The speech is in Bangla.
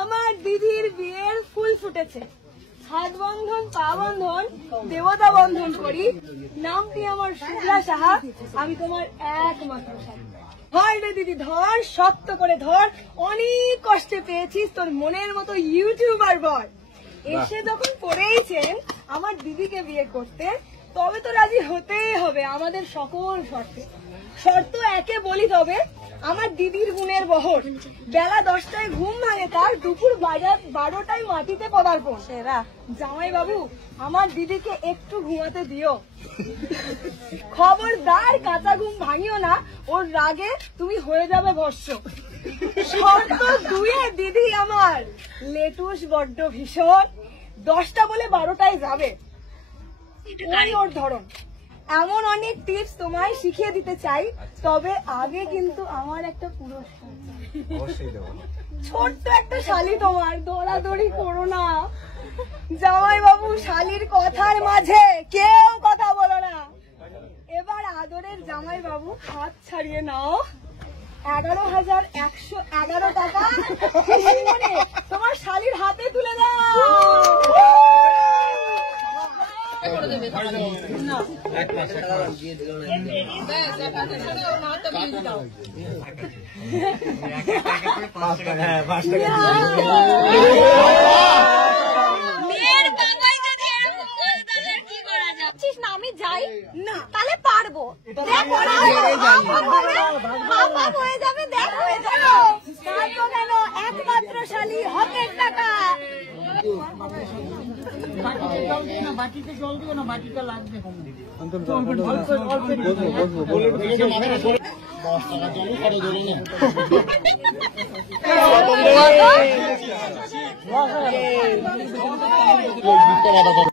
আমার দিদির বিয়ের ফুল ফুটেছে, হাত বন্ধন পা বন্ধন দেবতা বন্ধন করি, নামটি আমার শুক্লা সাহা, আমি তোমার একমাত্র স্বামী। ধর রে দিদি ধর, শক্ত করে ধর, অনেক কষ্টে পেয়েছিস তোর মনের মতো ইউটিউবার বর। এসে যখন পড়েইছেন আমার দিদিকে বিয়ে করতে, তবে তো রাজি হতেই হবে আমাদের সকল শর্তে। শর্ত একে বলি তবে, আমার দিদির গুণের বহর, বেলা 10টায় ঘুম ভাঙে তার, দুপুর 12টায় মাটিতে পদার্পণ। সেরা জামাই বাবু আমার দিদিকে একটু ঘুমাতে দিও, খবরদার কাঁচা ঘুম ভাঙিও না, ওর রাগে তুমি হয়ে যাবে ভস্ম। শর্ত 2 দিদি আমার লেটুস বড্ড ভীষণ, 10টা বলে 12টায় যাবে, ওর ধরন। এমন অনেক টিপস তোমায় শিখিয়ে দিতে চাই, তবে আগে কিন্তু আমার একটা পুরস্কার। ছোট্ট একটা শালি তোমার, দৌড়াদৌড়ি করো না। জামাই বাবু শালির কথার মাঝে কেউ কথা বলো না। এবার আদরের জামাই বাবু হাত ছাড়িয়ে নাও, 11,111 টাকা তোমার শালির হাতে তুলে দাও। আমি যাই না তাহলে পারবো, হয়ে যাবে, দেখ হয়ে যাবে কেন, একমাত্র শালি হকের টাকা। বাটিতে জল দিও না, বাটিটা লাগবে। 10 টাকা জল খরচ হলো না।